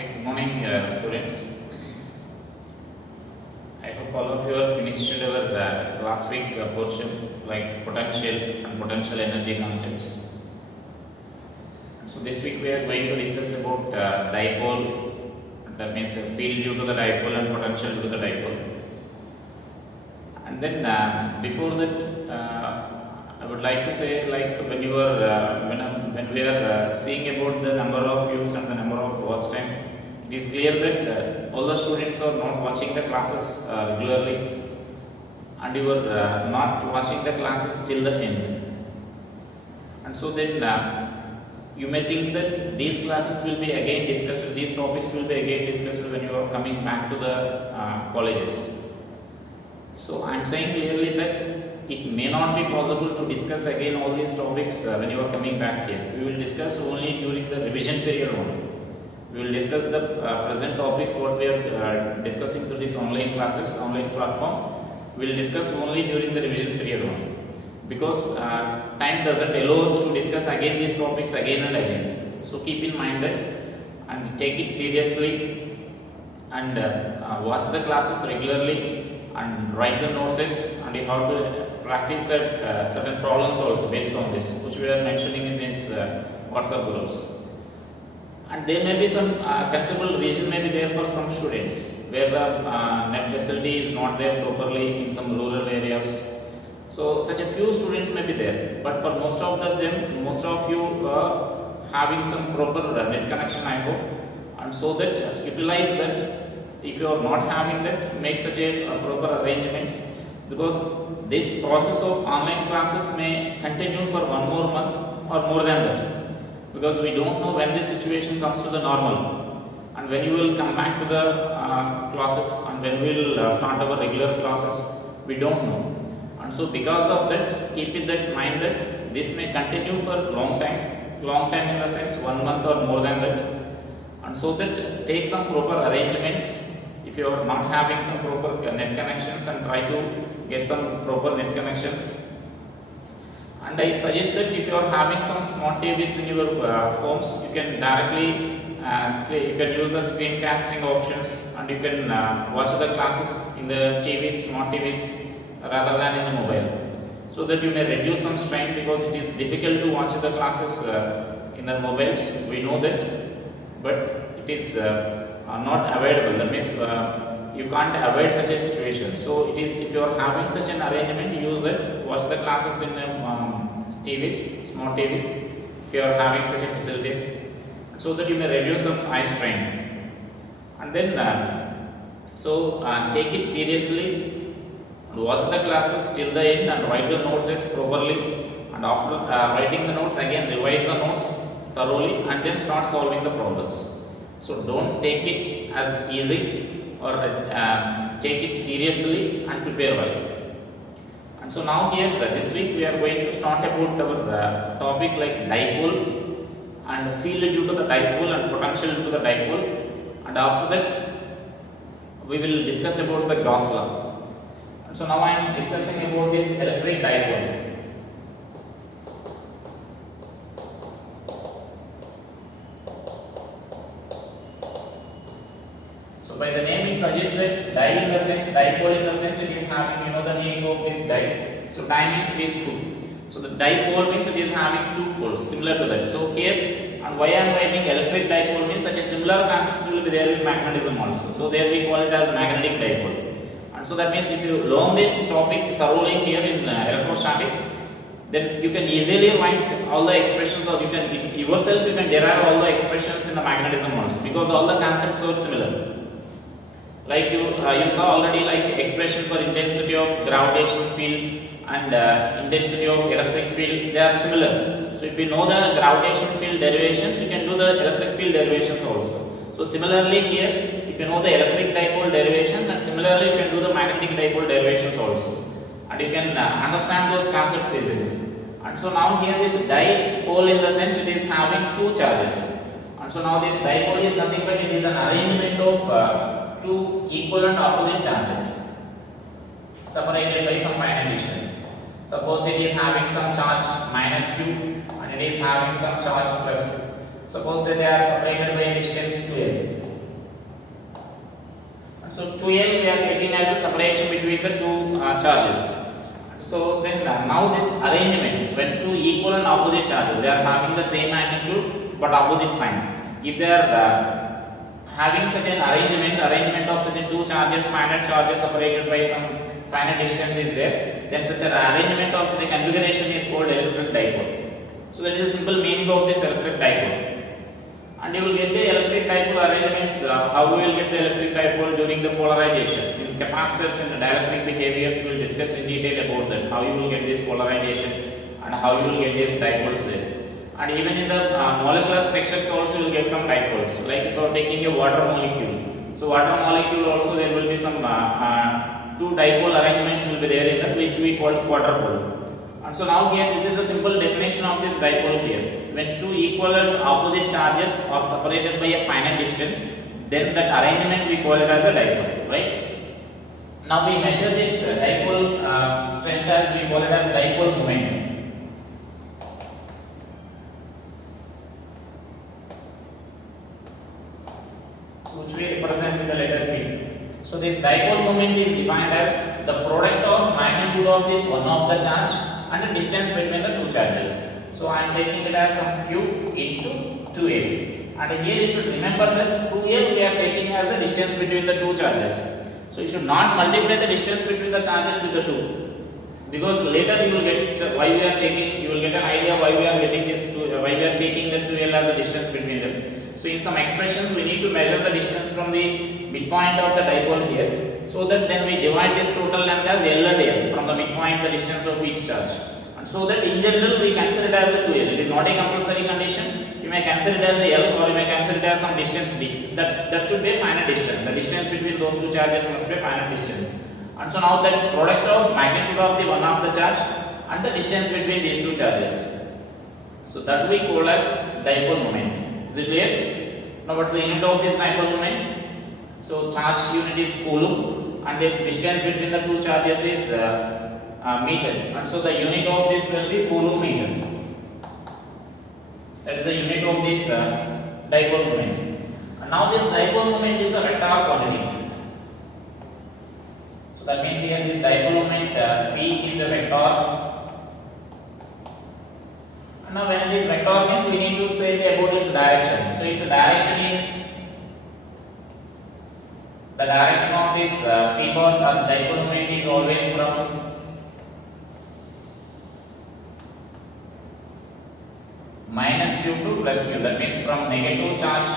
Hi, good morning, students. I hope all of you are finished our last week portion like potential and potential energy concepts. So this week we are going to discuss about dipole, that means field due to the dipole and potential due to the dipole. And then before that, I would like to say, like when you are when we are seeing about the number of views and the number of watch time, it is clear that all the students are not watching the classes regularly, and you are not watching the classes till the end. And so then you may think that these classes will be again discussed, these topics will be again discussed when you are coming back to the colleges. So I am saying clearly that it may not be possible to discuss again all these topics when you are coming back here. We will discuss only during the revision period only. We will discuss the present topics what we are discussing through these online classes, online platform. We will discuss only during the revision period only, because time doesn't allow us to discuss again these topics again and again. So keep in mind that and take it seriously, and watch the classes regularly and write the notes, and you have to practice certain problems also based on this, which we are mentioning in these WhatsApp groups. And there may be some considerable reason may be there for some students where the net facility is not there properly in some rural areas. So such a few students may be there, but for most of them, most of you are having some proper net connection, I hope, and so that utilize that. If you are not having that, make such a proper arrangements, because this process of online classes may continue for one more month or more than that, because we don't know when this situation comes to the normal and when you will come back to the classes and when we will start our regular classes, we don't know. And so because of that, keep in that mind that this may continue for long time in the sense 1 month or more than that, and so that take some proper arrangements. If you are not having some proper net connections, and try to get some proper net connections. And I suggest that if you are having some smart TVs in your homes, you can directly you can use the screencasting options, and you can watch the classes in the TVs, smart TVs, rather than in the mobile, so that you may reduce some strain, because it is difficult to watch the classes in the mobiles, we know that, but it is not avoidable. That means you can't avoid such a situation. So it is, if you are having such an arrangement, use it. Watch the classes in TVs, smart TV, if you are having such a facilities, so that you may reduce some eye strain. And then take it seriously, watch the classes till the end, and write the notes properly. And after writing the notes, again revise the notes thoroughly, and then start solving the problems. So don't take it as easy, or take it seriously and prepare well. And so now here this week we are going to start about our topic like dipole and field due to the dipole and potential due to the dipole, and after that we will discuss about the Gauss law. And so now I am discussing about this electric dipole. So by the name it suggests that di in the sense, dipole in the sense, it is having, the meaning of this di. So di means it is two. So the dipole means it is having two poles, similar to that. So here, and why I am writing electric dipole means such a similar concept will be there in magnetism also. So there we call it as magnetic dipole. And so that means if you learn this topic thoroughly here in electrostatics, then you can easily write all the expressions, or you can yourself you can derive all the expressions in the magnetism also, because all the concepts are similar. Like you saw already, like expression for intensity of gravitational field and intensity of electric field, they are similar. So if you know the gravitational field derivations, you can do the electric field derivations also. So similarly here, if you know the electric dipole derivations, and similarly you can do the magnetic dipole derivations also, and you can understand those concepts easily. And so now here this dipole in the sense, it is having two charges. And so now this dipole is nothing but it is an arrangement of two equal and opposite charges separated by some finite distance. Suppose it is having some charge -q and it is having some charge +q. Suppose they are separated by a distance 2l. So 2L we are taking as a separation between the two charges. So then now this arrangement, when two equal and opposite charges, they are having the same magnitude but opposite sign. If they are having such an arrangement of such a two charges, finite charges separated by some finite distance is there, then such an arrangement of such a configuration is called electric dipole. So that is the simple meaning of this electric dipole. And you will get the electric dipole arrangements, how we will get the electric dipole during the polarization. In capacitors and dielectric behaviors, we will discuss in detail about that, how you will get this polarization and how you will get these dipoles there. And even in the molecular structures also you will get some dipoles, like if you are taking a water molecule. So water molecule also there will be some two dipole arrangements will be there in that, which we call quadrupole. And so now here this is a simple definition of this dipole here. When two equal and opposite charges are separated by a finite distance, then that arrangement we call it as a dipole, right? Now we measure this dipole strength as we call it as dipole moment. So which we represent with the letter P. So this dipole moment is defined as the product of magnitude of this one of the charge and the distance between the two charges. So I am taking it as some q into 2L. And here you should remember that 2L we are taking as the distance between the two charges. So you should not multiply the distance between the charges with the 2. Because later you will get why we are taking, you will get an idea why we are getting this, why we are taking the 2L as a distance between them. So in some expressions we need to measure the distance from the midpoint of the dipole here. So that then we divide this total length as L and L from the midpoint the distance of each charge. And so that in general we consider it as a 2L. It is not a compulsory condition. You may consider it as a L or you may consider it as some distance D. That should be a finite distance. The distance between those two charges must be a finite distance. And so now that product of magnitude of the one of the charge and the distance between these two charges. So that we call as dipole moment. Is it clear? Now what's the unit of this dipole moment? So charge unit is coulomb and this distance between the two charges is meter. And so the unit of this will be coulomb meter. That is the unit of this dipole moment. And now this dipole moment is a vector quantity. So that means here this dipole moment P is a vector. And now when it is vector means we need to say about its direction. So its direction is the direction of this P bar dipole moment is always from minus q to plus q. That means from negative charge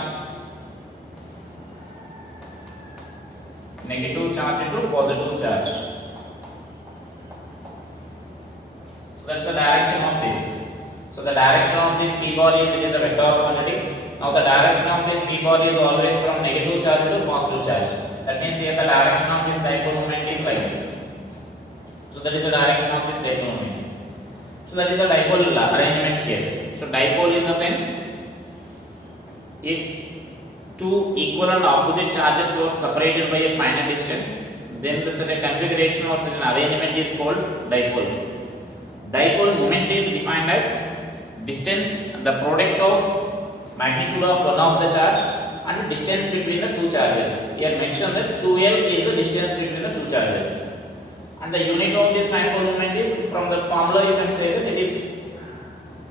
into positive charge. So that's the direction of this. So the direction of this P bar is, it is a vector quantity. Now the direction of this P bar is always from negative charge to positive charge. That means here the direction of this dipole moment is like this. So that is the direction of this dipole moment. So that is the dipole arrangement here. So dipole in the sense, if two equal and opposite charges are separated by a finite distance, then such a configuration or such an arrangement is called dipole. Dipole moment is defined as distance, the product of magnitude of one of the charge and distance between the two charges. Here mentioned that 2L is the distance between the two charges. And the unit of this dipole moment is, from the formula you can say that it is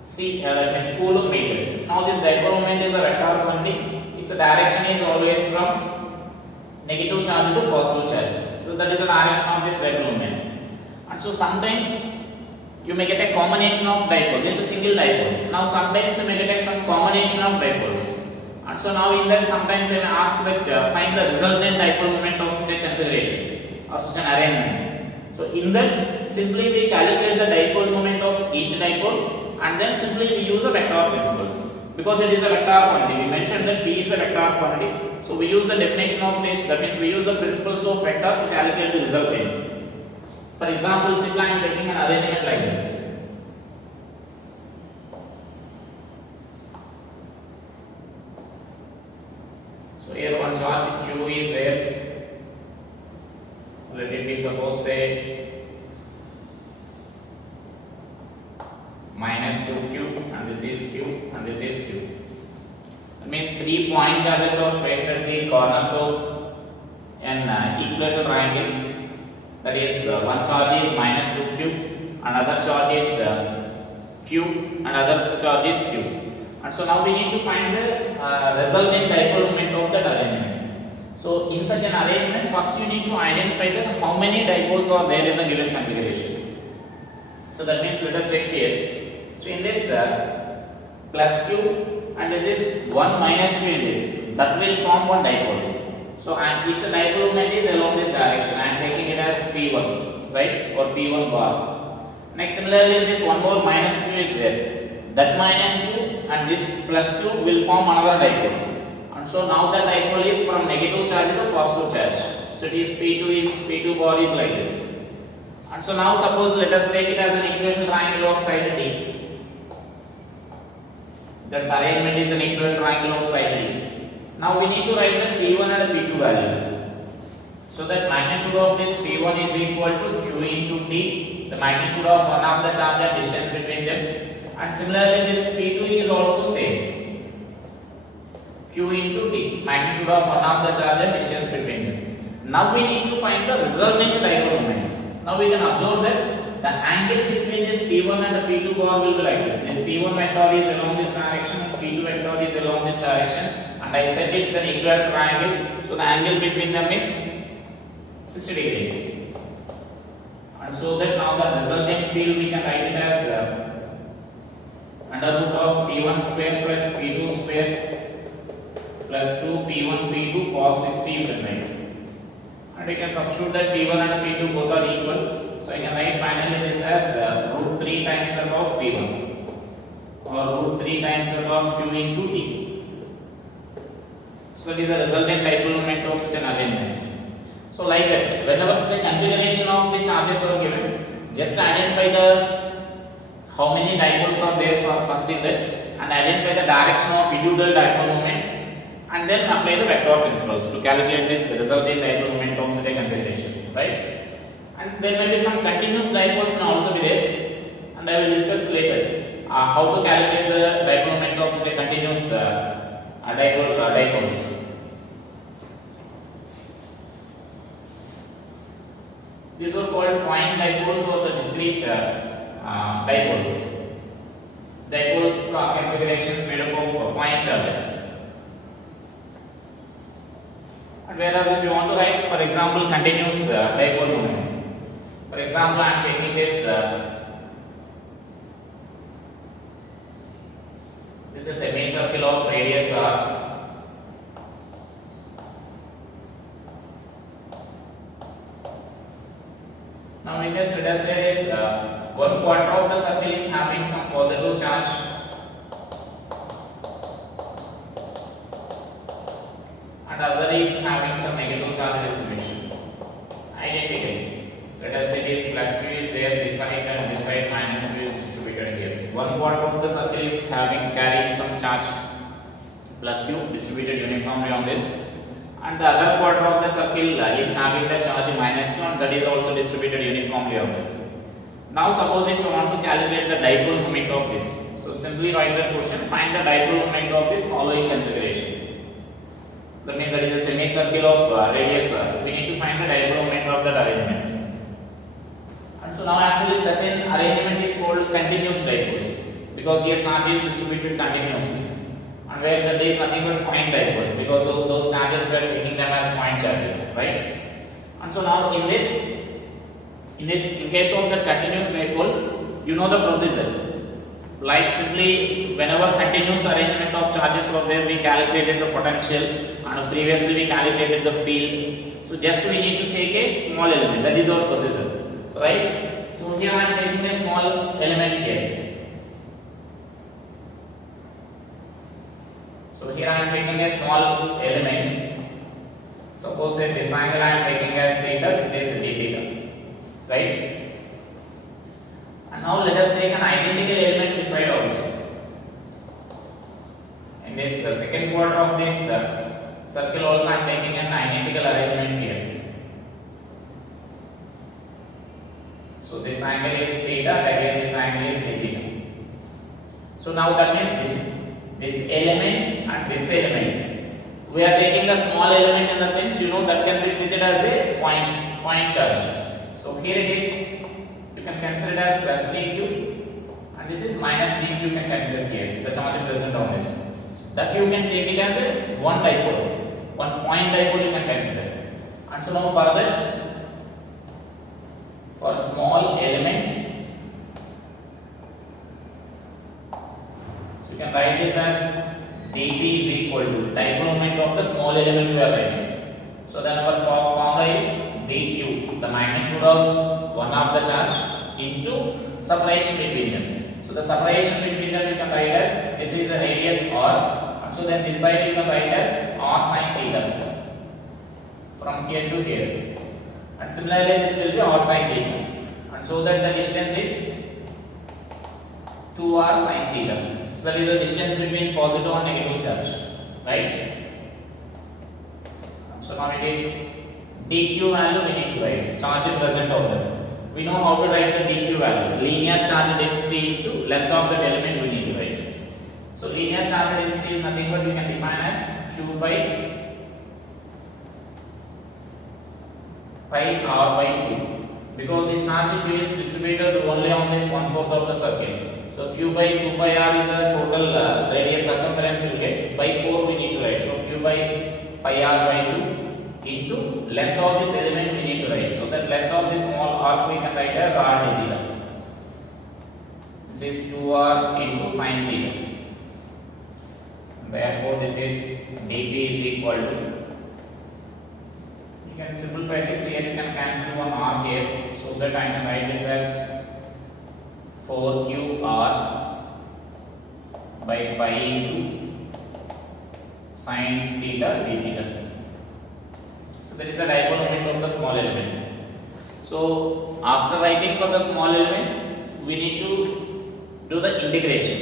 C, that means coulomb meter. Now this dipole moment is a vector quantity. Its direction is always from negative charge to positive charge. So that is the direction of this dipole moment. And so sometimes you may get a combination of dipole. This is a single dipole. Now sometimes you may get some combination of dipoles. And so now in that sometimes I may ask that find the resultant dipole moment of such a configuration or such an arrangement. So in that simply we calculate the dipole moment of each dipole and then simply we use the vector principles. Because it is a vector quantity. We mentioned that P is a vector quantity. So we use the definition of this, that means we use the principles of vector to calculate the resultant. For example, simply I am taking an arrangement like this. So here one charge Q is there. Let it be suppose say minus 2Q and this is Q and this is Q. That means 3 point charges are placed at the corners of an equilateral triangle, that is one charge is minus 2q, another charge is q, another charge is q. And so now we need to find the resultant dipole moment of that arrangement. So in such an arrangement, first you need to identify that how many dipoles are there in the given configuration. So that means let us check here. So in this plus q and this is 1 minus q in this, that will form one dipole. So and its dipole moment is along this direction. I am taking it as P1, right, or P1 bar. Next similarly in this one more minus q is there. That minus q and this plus q will form another dipole. And so now the dipole is from negative charge to positive charge. So it is P2 bar is like this. And so now suppose let us take it as an equilateral triangle of side D. That arrangement is an equilateral triangle of side D. Now we need to write the P1 and P2 values. So that magnitude of this P1 is equal to Q into T, the magnitude of one of the charge and distance between them. And similarly this P2 is also same, Q into T, magnitude of one of the charge and distance between them. Now we need to find the resultant dipole moment. Now we can observe that the angle between this P1 and the P2 bar will be like this. This P1 vector is along this direction and P2 vector is along this direction. And I said it's an equilateral triangle, so the angle between them is 60 degrees. And so that now the resultant field we can write it as under root of P1 square plus P2 square plus 2 P1 P2 cos 60 you can write. And you can substitute that P1 and P2 both are equal. So I can write finally this as root 3 times of P1 or root 3 times of Q into T. So it is a resultant dipole moment of such an arrangement. So like that, whenever such a configuration of the charges are given, just identify the how many dipoles are there for first in that, and identify the direction of individual dipole moments, and then apply the vector principles to calculate this resultant dipole moment of such a configuration, right? And there may be some continuous dipoles may also be there, and I will discuss later how to calculate the dipole moment of such a continuous dipoles. These are called point dipoles or the discrete dipoles. Dipoles configurations made up of point charges. And whereas if you want to write, for example, continuous dipole moment. For example, I am taking this. This is a semicircle of radius r. Now in this, let us say this 1/4 of the circle is having some positive charge, and other is having some negative charge distribution. Identically, let us say this plus q is there this side and this side minus q is distributed here. 1/4 of the circle is carrying some charge plus q distributed uniformly on this. And the other quarter of the circle is having the charge minus q, and that is also distributed uniformly on it. Now suppose if you want to calculate the dipole moment of this, so simply write the question, find the dipole moment of this following configuration. That means that is a semicircle of radius r. We need to find the dipole moment of that arrangement. And so now actually such an arrangement is called continuous dipoles, because here charge is distributed continuously. And where there is nothing but point dipoles, because those charges we are taking them as point charges, right? And so now in case of the continuous dipoles, you know the procedure. Like simply whenever continuous arrangement of charges were there, we calculated the potential, and previously we calculated the field. So just we need to take a small element. That is our procedure. So right. So here I am taking a small element here. So here I am taking a small element. Suppose say this angle I am taking as theta, this is d theta, right? And now let us take an identical element beside also. In this second quarter of this circle also I am taking an identical arrangement here. So this angle is theta, again this angle is d theta. So now that means this element and this element We are taking the small element in the sense, you know, that can be treated as a point charge. So here it is, you can consider it as plus dq, and this is minus dq, you can consider here. The charge present on this. That you can take it as a one dipole, one point dipole you can consider. And so now further, for small element, so you can write this as dp is equal to dipole moment of the small element we are writing. So then our formula is dq, the magnitude of one of the charge, into separation between them. So the separation between them you can write as, this is the radius r, and so then this side you can write as r sin theta from here to here, and similarly this will be r sin theta, and so that the distance is 2r sin theta. So that is the distance between positive and negative charge, right? So now it is dq value we need to write, charge present over there. We know how to write the dq value, linear charge density into length of that element we need to write. So linear charge density is nothing but we can define as q by pi r by 2, because this charge is distributed only on this 1/4 of the circle. So q by 2 pi r is the total radius circumference you get, by 4 we need to write. So q by pi r by 2 into length of this element we need to write. So that length of this small arc we can write as r d theta. This is 2r into sin theta. Therefore this is dp is equal to, you can simplify this here, you can cancel one r here, so that I can write this as 4qr by pi into sin theta d theta. So there is a dipole moment of the small element. So after writing for the small element, we need to do the integration.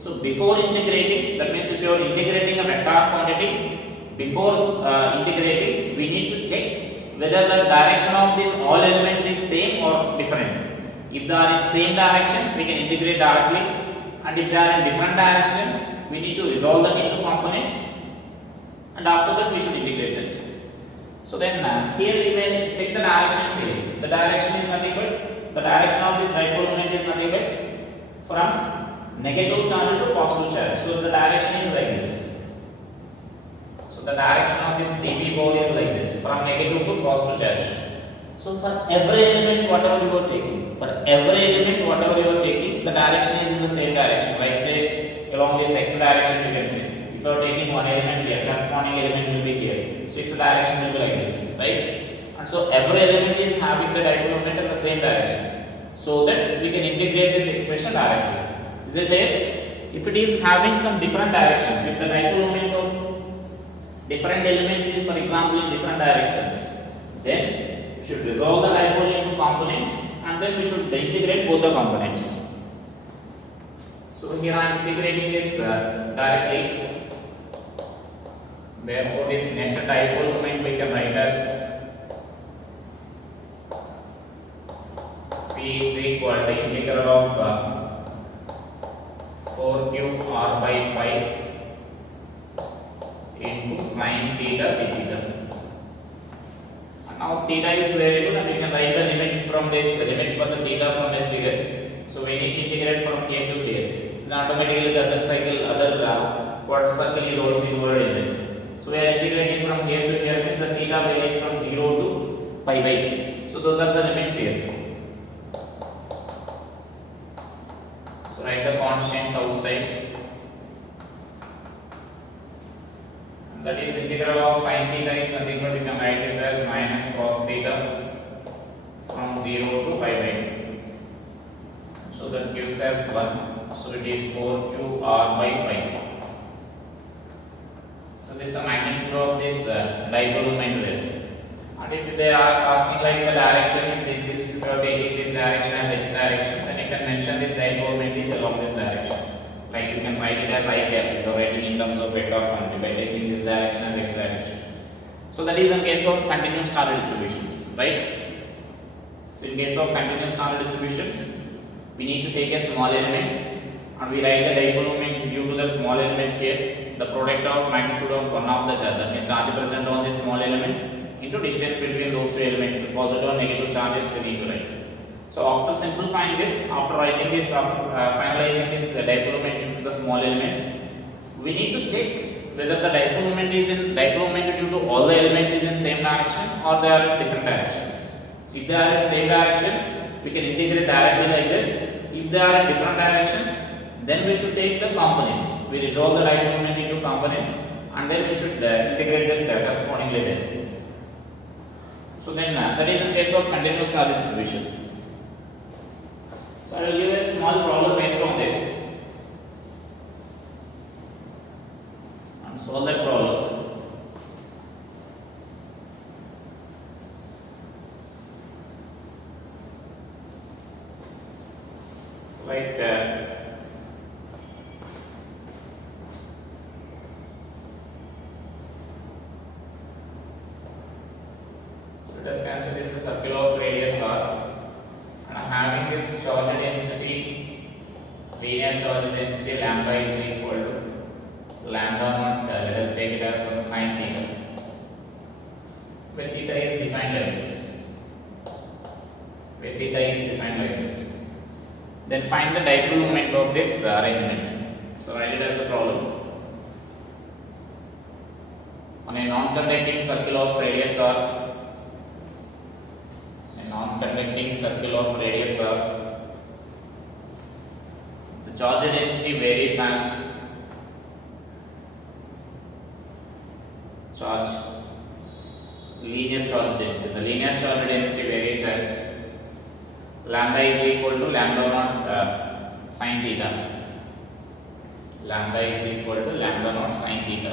So before integrating, that means if you are integrating a vector quantity, before integrating, we need to check whether the direction of these all elements is same or different. If they are in same direction, we can integrate directly, and if they are in different directions, we need to resolve them into components, and after that we should integrate them. So then here we may check the directions here. The direction is nothing but, the direction of this dipole moment is nothing but from negative charge to positive charge. So the direction is like this. So the direction of this dp ball is like this, from negative to positive charge. So for every element whatever you are taking, the direction is in the same direction. Like say along this x direction you can say. If you are taking one element here, corresponding element will be here. So its direction will be like this, right? And so every element is having the dipole moment in the same direction, so that we can integrate this expression directly. Is it there? If it is having some different directions, if the dipole moment of different elements is, for example, in different directions, then we should resolve the dipole into components, and then we should integrate both the components. So here I am integrating this directly. Therefore, this net dipole moment we can write as P is equal to integral of 4q r by pi into sin theta d theta. And now theta is variable, and we can write the limits from this, the limits for the theta from this figure. So we need to integrate from here to here. Then automatically the other cycle, quarter circle is also involved in it. So we are integrating from here to here, means the theta varies from 0 to pi by 2. So those are the limits here. So write the constants outside. And that is integral of sin theta is nothing but you can write this as minus cos theta from 0 to pi by 2. So that gives us 1. So it is 4q r by pi. So this is the magnitude of this dipole moment there. And if they are asking like the direction, this is, if you are taking this direction as x direction, then you can mention this dipole moment is along this direction. Like you can write it as I cap if you are writing in terms of vector quantity by taking this direction as x direction. So that is in case of continuous standard distributions, right? So in case of continuous standard distributions, we need to take a small element and we write the dipole moment due to the small small element here, the product of magnitude of one of the charge, that means charge present on this small element into distance between those two elements, positive and negative charges we need to write. So after simplifying this, after writing this, after finalizing this dipole moment into the small element, we need to check whether the dipole moment due to all the elements is in same direction or they are in different directions. So if they are in same direction, we can integrate directly like this. If they are in different directions, then we should take the components. We resolve the dipole moment into components and then we should integrate them correspondingly then. So then that is in case of continuous charge distribution. So I will give a small problem based on this and solve that problem. So like let us consider this a circle of radius r, and I am having this charge density, linear charge density lambda is equal to lambda naught, let us take it as some sin theta, where theta is defined like this. Then find the dipole moment of this arrangement. So write it as a problem. On a non-conducting circle of radius r, the charge density varies as linear charge density. The linear charge density varies as lambda is equal to lambda naught sin theta. Lambda is equal to lambda naught sin theta.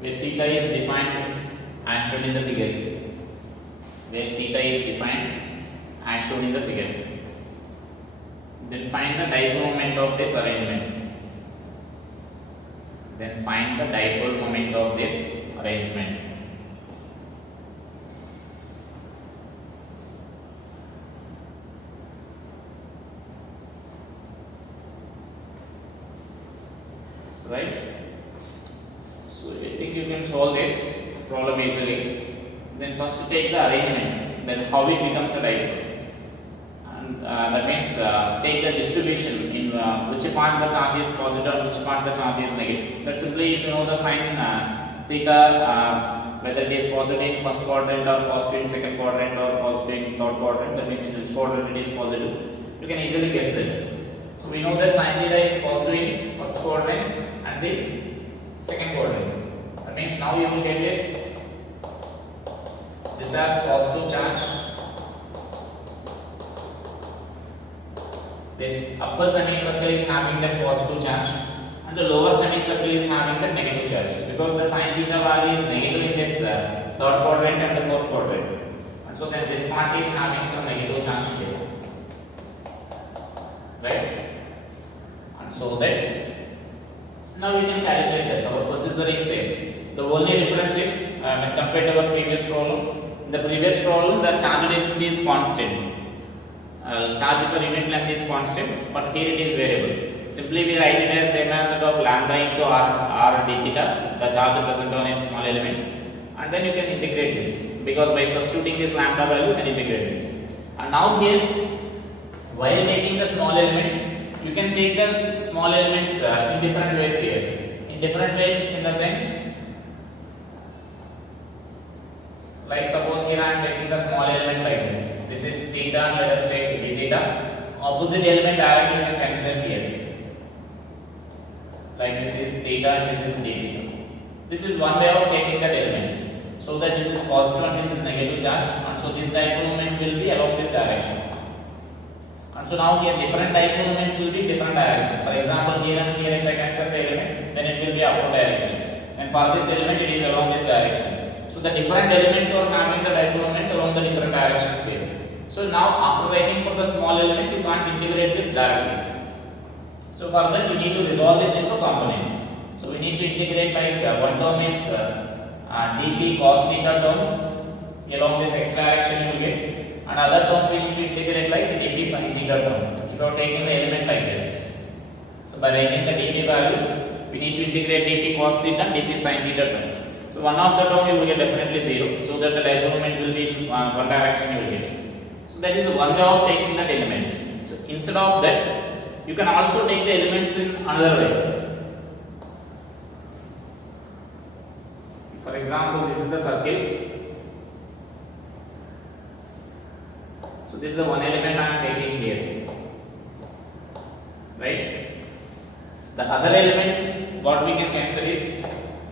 Where theta is defined as shown in the figure. Then find the dipole moment of this arrangement. So, right? So I think you can solve this problem easily. Then first take the arrangement, then how it becomes a dipole. And that means take the distribution in which part the charge is positive and which part the charge is negative. But simply if you know the sign theta, whether it is positive in first quadrant or positive in second quadrant or positive in third quadrant, that means in which quadrant it is positive, you can easily guess it. So we know that sin theta is positive in first quadrant and the second quadrant. That means now you will get this has positive charge. This upper semicircle is having that positive charge and the lower semicircle is having that negative charge, because the sin theta value is negative in this third quadrant and the fourth quadrant, and so then this part is having some negative charge here, right? And so that now we can calculate that our procedure is same. The only difference is when compared to our previous problem. In the previous problem, the charge density is constant. Charge per unit length is constant, but here it is variable. Simply we write it as same as that of lambda into r d theta, the charge present on a small element, and then you can integrate this, because by substituting this lambda value you can integrate this. And now here, while making the small elements, you can take the small elements in different ways here. In different ways in the sense, like suppose here I am taking the small element like this. This is theta and let us take d theta. Opposite element directly you can consider here. Like this is theta and this is d theta. This is one way of taking that elements. So that this is positive and this is negative charge, and so this dipole moment will be along this direction. And so now here different dipole moments will be different directions. For example, here and here if I consider the element, then it will be upward direction. And for this element it is along this direction. So the different elements are having the dipole moments along the different directions here. So now after writing for the small element, you can't integrate this directly. So for that you need to resolve this into components. So we need to integrate like one term is dp cos theta term along this x direction you will get, and other term we need to integrate like dp sin theta term. If you are taking the element like this, so by writing the dp values, we need to integrate dp cos theta and dp sin theta terms. So one of the term you will get definitely 0, so that the dipole moment will be in one direction you will get. So that is one way of taking the elements. So instead of that, you can also take the elements in another way. For example, this is the circle. So this is the one element I am taking here, right? The other element what we can cancel is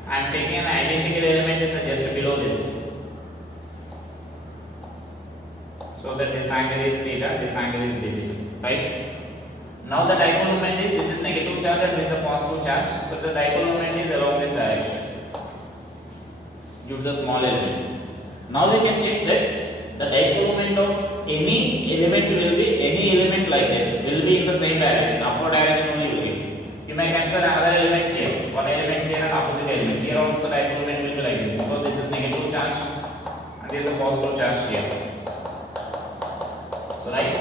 I am taking an identical element in the just below this. So that this angle is theta, this angle is dp, right? Now the dipole moment is, this is negative charge and this is the positive charge. So the dipole moment is along this direction due to the small element. Now we can check that the dipole moment of any element will be, any element like that will be in the same direction, upward direction only will be. You may consider another element here, one element here and opposite element. Here also dipole moment will be like this, because this is negative charge and this is a positive charge here. So right,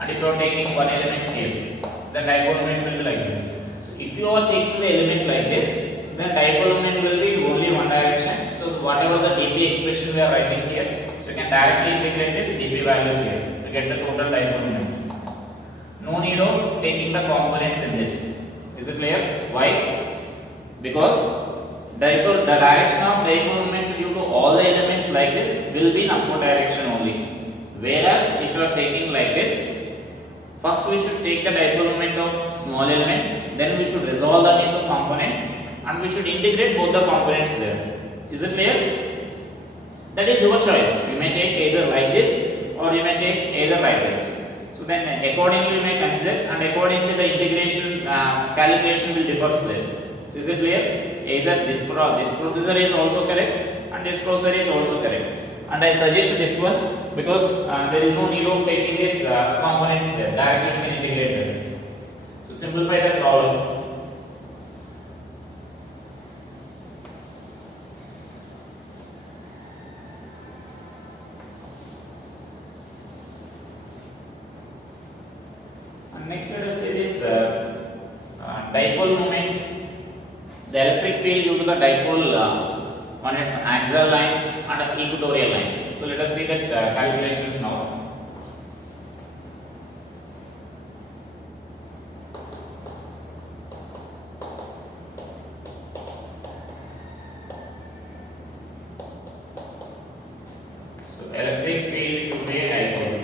and if you are taking one element here, then dipole moment will be like this. So if you are taking the element like this, then dipole moment will be in only one direction. So whatever the dp expression we are writing here, so you can directly integrate this dp value here to get the total dipole moment. No need of taking the components in this. Is it clear? Why? Because the direction of dipole moments due to all the elements like this will be in upward direction only. Whereas if you are taking like this, first we should take the dipole moment of small element, then we should resolve that into components and we should integrate both the components there. Is it clear? That is your choice. You may take either like this or you may take either like this. So then accordingly you may consider, and accordingly the integration calculation will differ there. So is it clear? Either this procedure is also correct and this procedure is also correct. And I suggest this one because there is no need of taking these components there. Directly you can integrate them. So simplify the problem. And next let us say this dipole moment. The electric field due to the dipole on its axial line and equatorial line. So let us see that calculations now. So electric field to be dipole.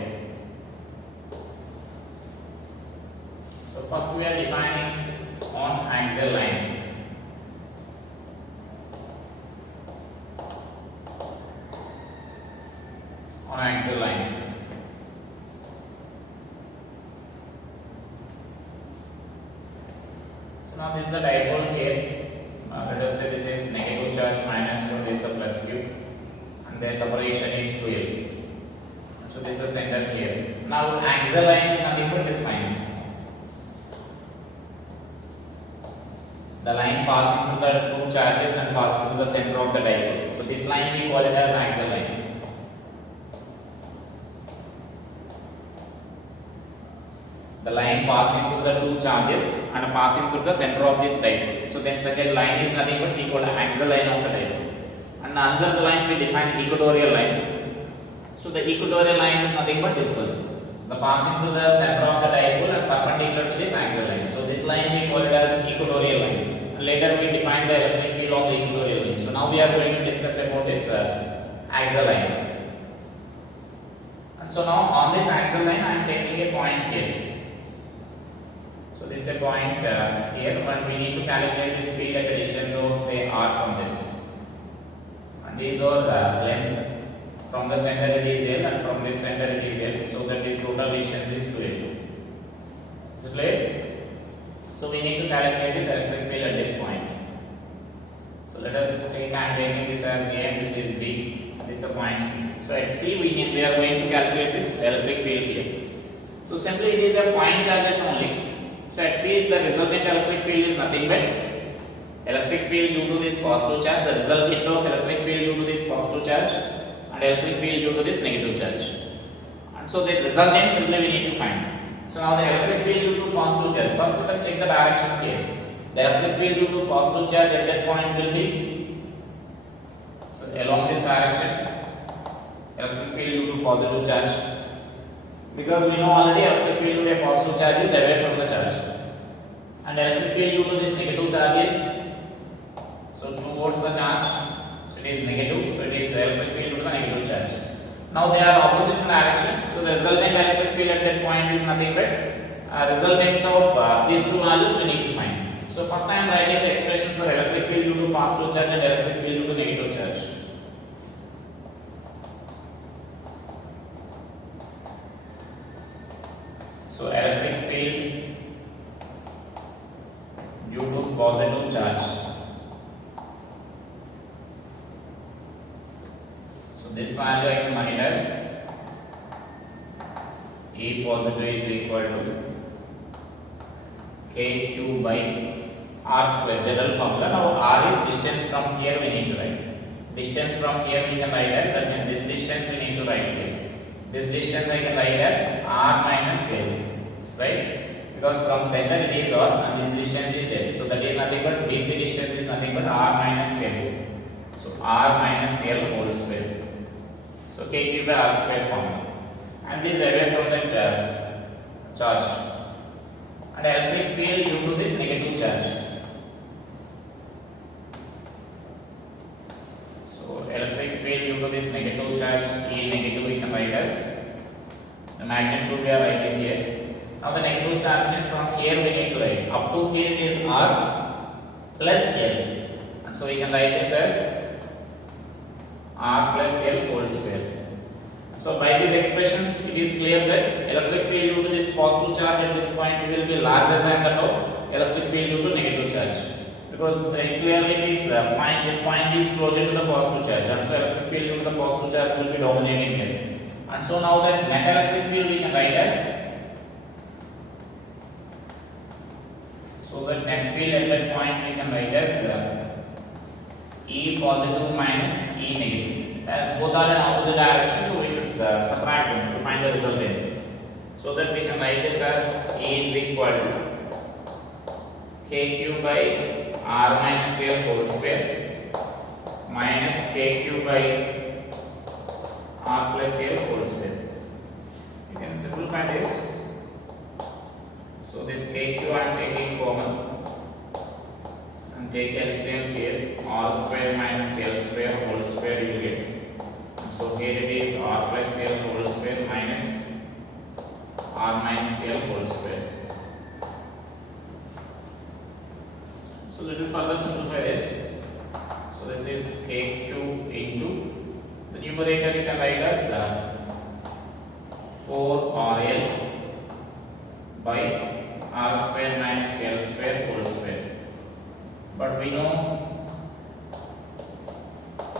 So first we are defining on axial line. Axial line. So now this is the dipole here. Let us say this is negative charge minus 1, this is a plus q, and their separation is 12. So this is center here. Now axial line is nothing but this line. The line passing through the two charges and passing through the center of the dipole. So this line we call it as axial line. The line passing through the two charges and passing through the center of this dipole. So then such a line is nothing but we call an axial line of the dipole. And another line we define equatorial line. So the equatorial line is nothing but this one. The passing through the center of the dipole and perpendicular to this axial line. So this line we call it as equatorial line. And later we define the electric field of the equatorial line. So now we are going to discuss about this axial line. And so now on this axial line I am taking a point here. So this is a point here, and we need to calculate this field at a distance of say r from this. And these are length from the center it is L and from this center it is L. So that this total distance is 2L. Is it clear? So we need to calculate this electric field at this point. So let us take, I am taking this as A and this is B. And this is a point C. So at C we are going to calculate this electric field here. So simply it is a point charges only. So at P the resultant electric field is nothing but electric field due to this positive charge, the resultant of electric field due to this positive charge, and electric field due to this negative charge. And so the resultant simply we need to find. So now the electric field due to positive charge. First let us take the direction here. The electric field due to positive charge at that point will be, so along this direction, electric field due to positive charge. Because we know already electric field due to a positive charge is away from the charge. And electric field due to this negative charge is, so towards the charge, so it is negative, so it is electric field due to the negative charge. Now they are opposite in direction, so the resultant electric field at that point is nothing but resultant of these two values we need to find. So first I am writing the expression for electric field due to positive charge and electric field due to negative charge. So electric field due to positive charge. So this value I can write as E positive is equal to KQ by R square, general formula. Now R is distance from here we need to write. Distance from here we can write as, that means this distance we need to write here. This distance I can write as R minus L, right? Because from center it is R and this distance is L. So that is nothing but BC distance is nothing but R minus L. So R minus L whole square. So KQ by R square formula. And this is away from that charge. And electric field due to this negative charge. So electric field due to this negative charge, E negative we can write as, the magnitude we are writing here. Now the negative charge is from here we need to write. Up to here it is R plus L. And so we can write this as R plus L whole square. So by these expressions it is clear that electric field due to this positive charge at this point will be larger than that of electric field due to negative charge. Because clearly it is this point is closer to the positive charge, and so electric field due to the positive charge will be dominating here. And so now that net electric field we can write as, so that net field at that point we can write as E positive minus E negative. As both are in opposite direction, so we should subtract them to find the resultant. So that we can write this as E is equal to KQ by R minus L whole square minus KQ by R plus L whole square. You can simplify this. So this KQ I am taking common and take LCM here. R square minus L square whole square you will get. So here it is R plus L whole square minus R minus L whole square. So let us further simplify this. So this is KQ into the numerator you can write as 4RL by R square minus L square whole square. But we know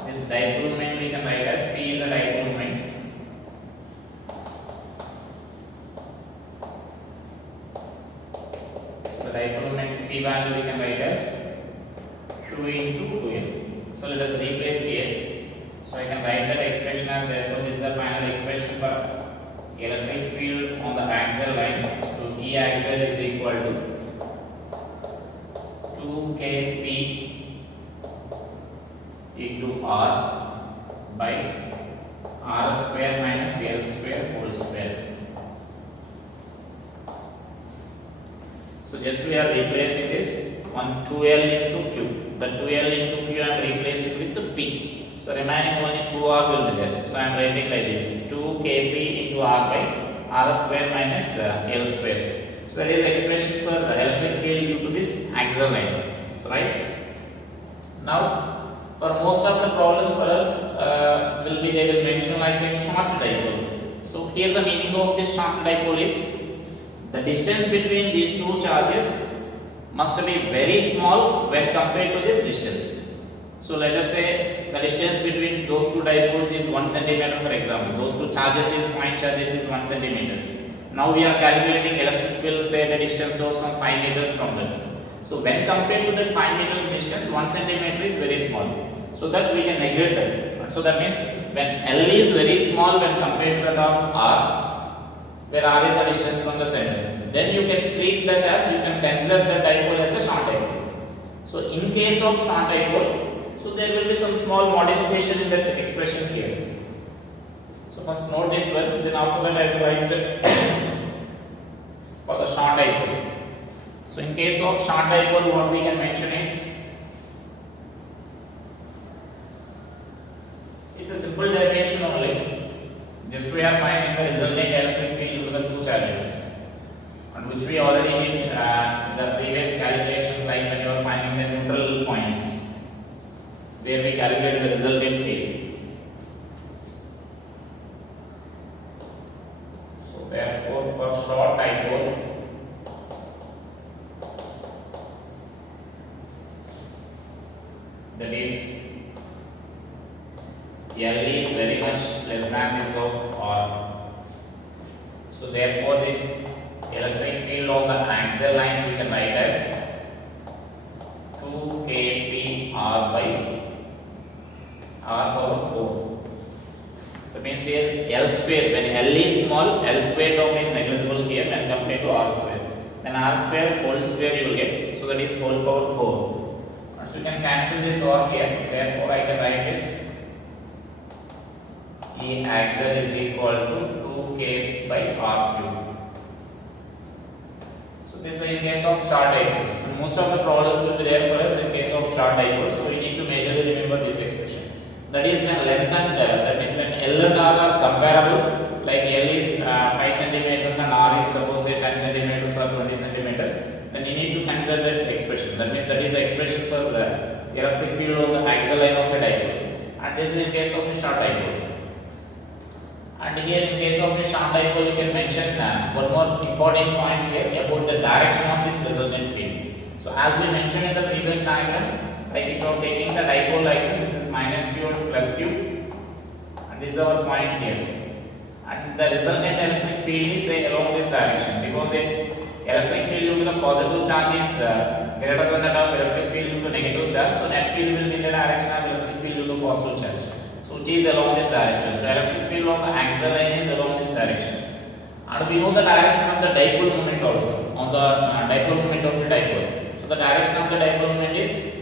this dipole moment we can write as P is a dipole moment. The dipole moment P value we can write as Q into 2L. So let us replace here. So I can write that expression as, therefore this is the final expression for electric field on the axial line. So E axial is equal to 2kP into R by R square minus L square whole square. So just we are replacing this on 2L into Q. The 2L into Q I am replacing with the P. So remaining only 2R will be there. So I am writing like this, 2kP into R by R square minus L square. So that is the expression for electric field due to this axial line. So right. Now for most of the problems for us they will mention like a short dipole. So here the meaning of this short dipole is the distance between these two charges must be very small when compared to this distance. So let us say the distance between those two dipoles is 1 centimeter for example. Those two charges is point charges is 1 centimeter. Now we are calculating electric field, say the distance of some 5 meters from that. So when compared to that 5 meters distance, 1 centimeter is very small. So that we can negate that. So that means when L is very small when compared to that of R, where r is the distance from the center. Then you can treat that as, you can consider the dipole as a short dipole. So in case of short dipole, so there will be some small modification in that expression here. So first note this one, then after that I will write for the short dipole. So in case of short dipole, what we can mention is, it's a simple derivation only. Just we are finding the resultant electric field to the two charges, and which we already did the previous calculations, like when you are finding the neutral points, there we calculate the resultant field. So therefore, for short dipole, that is L is very much less than this of R. So therefore, this electric field on the axial line we can write as 2 kp R by R power 4. That means here L square, when L is small, L square term is negligible here when compared to R square. Then R square whole square you will get. So that is whole power 4. So you can cancel this R here. Therefore, I can write this E axial is equal to 2k by R cube. So this is in case of short dipoles. Most of the problems will be there for us in case of short dipoles. So we need to majorly remember this expression. That is when length and that is when L and R are comparable. Like L is 5 centimeters and R is suppose say 10 centimeters or 20 centimeters. Then you need to consider that expression. That means that is the expression for electric field on the axial line of a dipole. And this is in case of a short dipole. And here in case of a short dipole, you can mention one more important point here about the direction of this resultant field. So as we mentioned in the previous diagram, like if you are taking the dipole like this is minus q and plus q, and this is our point here. And the resultant electric field is along this direction, because this electric field due to the positive charge is greater than that of electric field due to negative charge. So net field will be in the direction of electric field due to positive charge. So which is along this direction. So electric field on the axial line is along this direction. And we know the direction of the dipole moment also, on the dipole moment of the dipole. So the direction of the dipole moment is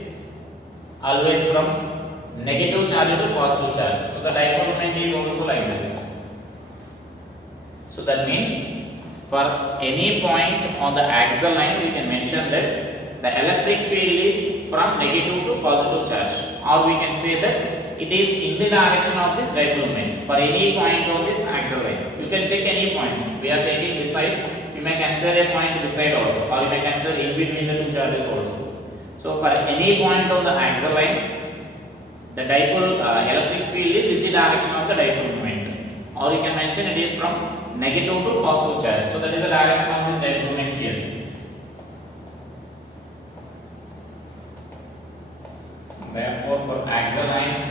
always from negative charge to positive charge. So the dipole moment is also like this. So that means for any point on the axial line, we can mention that the electric field is from negative to positive charge, or we can say that it is in the direction of this dipole moment for any point on this axial line. You can check any point. We are taking this side. You may consider a point this side also, or you may consider in between the two charges also. So for any point on the axial line, the dipole electric field is in the direction of the dipole moment, or you can mention it is from negative to positive charge. So that is the direction of this dipole moment here. Therefore, for axial line,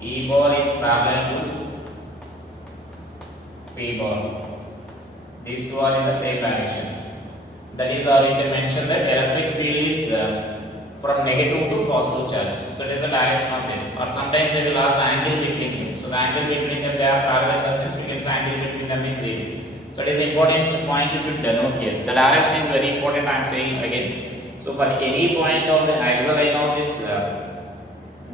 E bar is parallel to P bar. These two are in the same direction. That is, or you can mention that electric field is from negative to positive charge. So that is the direction of this. Or sometimes they will ask the angle between them. So the angle between them, they are parallel in the sense we can say angle between them is 0. So it is important point you should note here. The direction is very important, I am saying again. So for any point on the axial line of this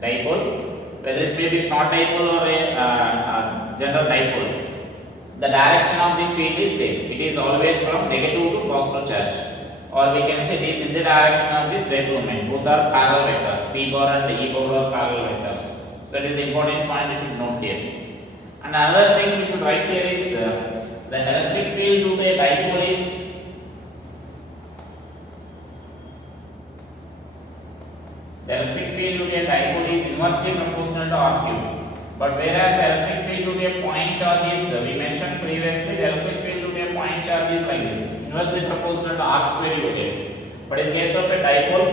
dipole, whether it may be short dipole or a general dipole, the direction of the field is same. It is always from negative to positive charge, or we can say it is in the direction of this dipole moment. Both are parallel vectors. P bar and E bar are parallel vectors. So that is the important point we should note here. And another thing we should write here is the electric field due to a dipole is inversely proportional to R cube. But whereas the electric field to a point charge is, we mentioned previously, the electric field to a point charge is like this, inversely proportional to R square you will get. But in case of a dipole,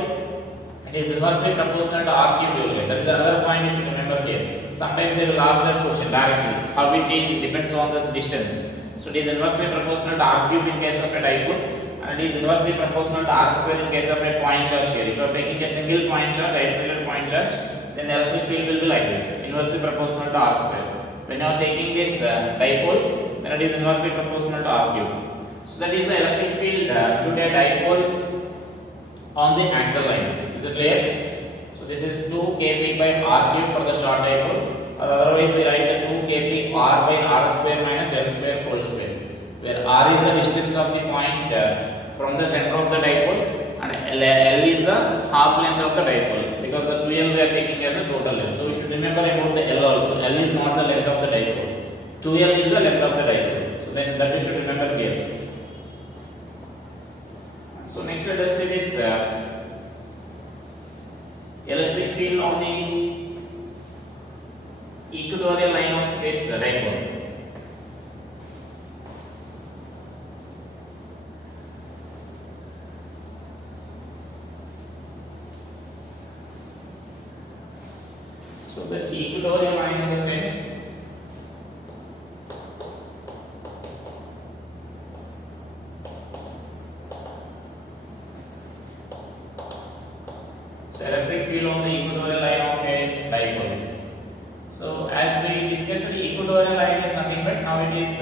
it is inversely proportional to R cube you will get. That is another point you should remember here. Sometimes they will ask that question directly. How it is depends on this distance. So it is inversely proportional to R cube in case of a dipole, and it is inversely proportional to R square in case of a point charge here. If you are taking a single point charge, isolated point charge, then the electric field will be like this, inversely proportional to R square. when you are taking this dipole, then it is inversely proportional to r cube. So that is the electric field due to a dipole on the axial line. Is it clear? So this is 2 kp by r cube for the short dipole, or otherwise we write the 2 kp r by r square minus l square whole square, where r is the distance of the point from the center of the dipole and L is the half length of the dipole, because the 2L we are taking as a total length. So we should remember about the L also. L is not the length of the dipole. 2L is the length of the dipole. So then that we should remember here. So next let us see this electric field on the equatorial line of this dipole. So the equatorial line in the sense electric field on the equatorial line of a dipole. So as we discussed, the equatorial line is nothing but now it is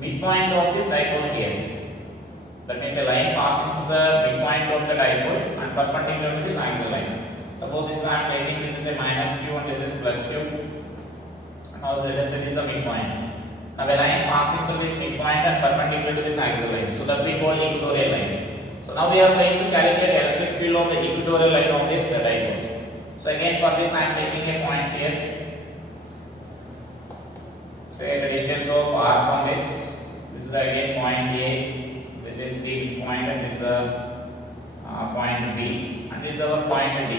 midpoint of this dipole here. That means a line passing through the midpoint of the dipole and perpendicular to this axial line. Suppose this is I am taking, this is a minus q and this is plus q. Now let us say this is the midpoint. Now a line passing through this midpoint and perpendicular to this axial line. So that we call equatorial line. So now we are going to calculate electric field on the equatorial line of this dipole. So again for this I am taking a point here. Say the distance of r from this. This is again point A. This is C point and this is the point B and this is our point D.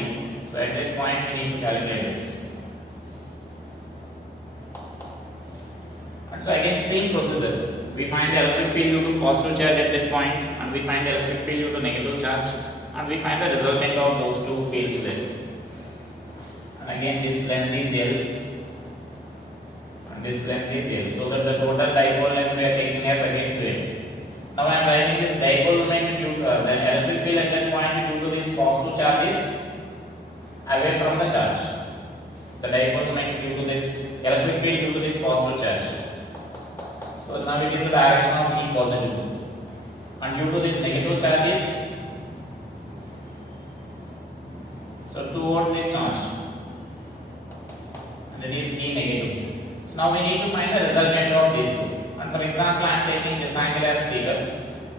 So at this point we need to calculate this. And so again same procedure. We find the electric field due to positive charge at that point, and we find the electric field due to negative charge, and we find the resultant of those two fields there. And again this length is L and this length is L. So that the total dipole length we are taking as again 2L. Now I am writing this dipole moment due to the electric field at that point due to this positive charge is away from the charge. The dipole moment due to this electric field due to this positive charge. So now it is the direction of E positive, and due to this negative charges, so towards this charge, and it is E negative. So now we need to find the resultant of these two. And for example, I am taking this angle as theta.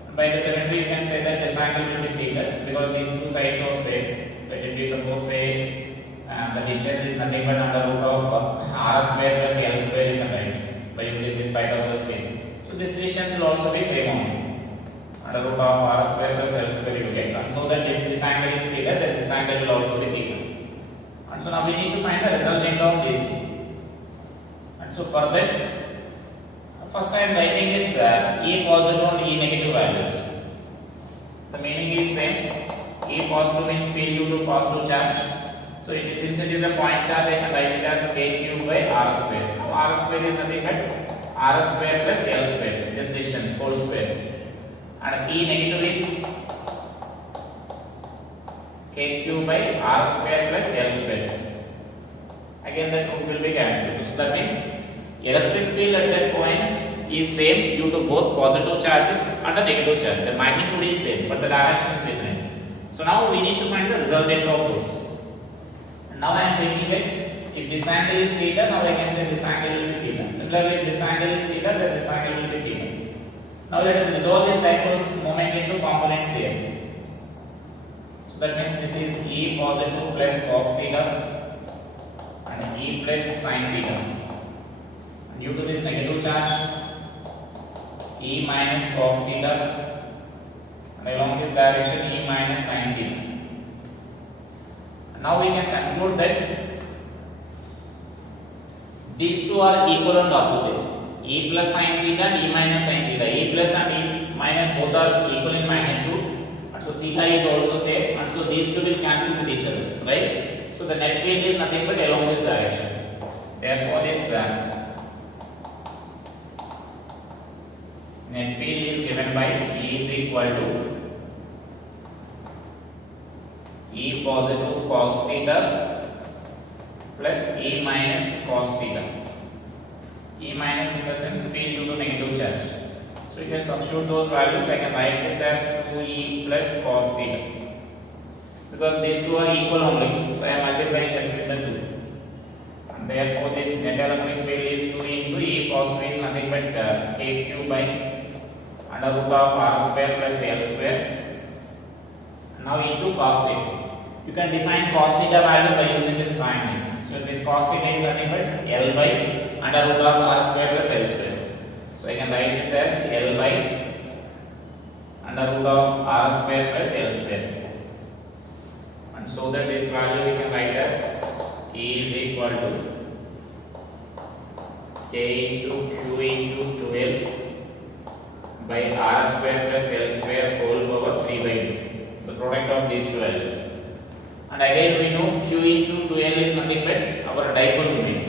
And by the symmetry, you can say that this angle will be theta because these two sides are same. Let it be suppose say the distance is nothing but under root of r square plus l square you can write by using this Pythagoras theorem. So this distance will also be same only. Under root of r square plus l square you get. And so that if this angle is theta, then this angle will also be theta. And so now we need to find the resultant of these two. And so for that, first I am writing is E positive and E negative values. The meaning is same. E positive means field due to positive charge. So it is, since it is a point charge, I can write it as k cube by r square. Now r square is nothing but r square plus l square. This distance whole square. And E negative is k cube by r square plus l square. Again the root will be cancelled. So that means electric field at that point is same due to both positive charges and the negative charge. The magnitude is same, but the direction is different. So now we need to find the resultant of those. And now I am taking it, if this angle is theta, now I can say this angle will be theta. Similarly, if this angle is theta, then this angle will be theta. Now let us resolve this dipole's moment into components here. So that means this is E positive plus cos theta and E plus sin theta. And due to this negative charge, E minus cos theta, and along this direction E minus sin theta. And now we can conclude that these two are equal and opposite. E plus sin theta and E minus sin theta. E plus and E minus both are equal in magnitude. And so theta is also same. And so these two will cancel with each other, right? So the net field is nothing but along this direction. Therefore, this net field is given by E is equal to E positive cos theta plus E minus cos theta. E minus in the sense field due to negative charge. So you can substitute those values. I can write this as 2E plus cos theta. Because these two are equal only, so I am multiplying this with the 2. And therefore this net electric field is 2 into E cos theta is nothing but KQ by under root of R square plus L square. Now into cos theta. You can define cos theta value by using this triangle. So this cos theta is nothing but L by under root of R square plus L square. So I can write this as L by under root of R square plus L square. And so that this value we can write as E is equal to K into Q into 12 by R square plus L square whole power 3 by 2. The product of these two values. And again we know Q into 12 is nothing but our dipole moment.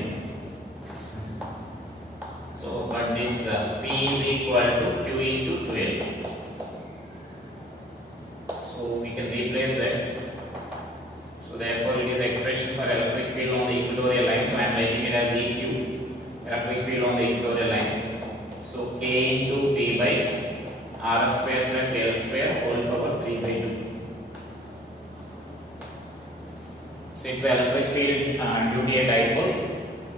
So but this P is equal to Q into 12. So we can replace that. So therefore it is expression for electric field on the equatorial line. So I am writing it as EQ, electric field on the equatorial line. So K into P by R square plus L square whole power 3 by 2. Since the electric field due to a dipole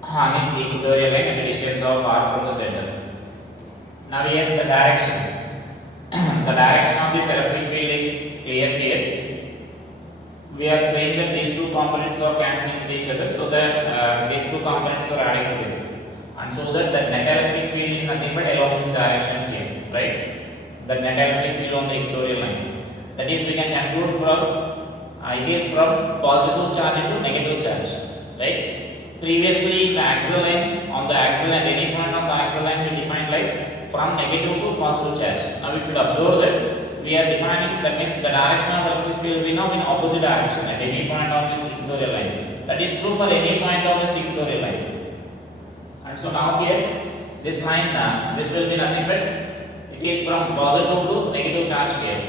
on its equatorial line at a distance of r from the center. Now here the direction. The direction of this electric field is clear here. We are saying that these two components are cancelling with each other, so that these two components are adding together, and so that the net electric field is nothing but along this direction here, right? The net electric field on the equatorial line. That is, we can conclude from it is from positive charge into negative charge, right? Previously, the axial line, on the axial and any point on the axial line we defined like from negative to positive charge. Now we should observe that we are defining, that means the direction of electric field we know in opposite direction at any point on this equatorial line. That is true for any point on this equatorial line. And so now here, this line, this will be nothing but it is from positive to negative charge here.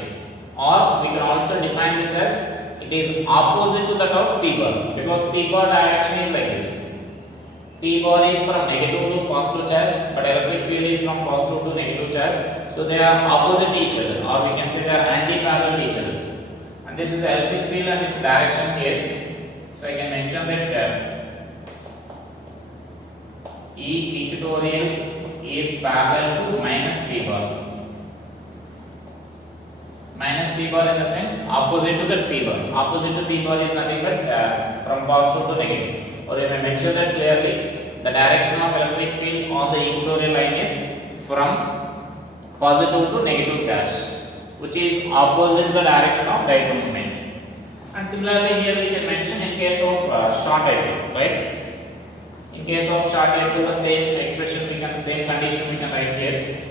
Or we can also define this as it is opposite to that of P bar, because P bar direction is like this. P bar is from negative to positive charge, but electric field is from positive to negative charge. So they are opposite each other, or we can say they are anti-parallel to each other. And this is electric field and its direction here. So I can mention that E equatorial is parallel to minus P bar. Minus P bar in the sense opposite to the P bar. Opposite to P bar is nothing but from positive to negative. Or if I mention that clearly, the direction of electric field on the equatorial line is from positive to negative charge, which is opposite to the direction of dipole moment. And similarly here we can mention in case of short dipole, right? In case of short dipole, the same expression we can, same condition we can write here.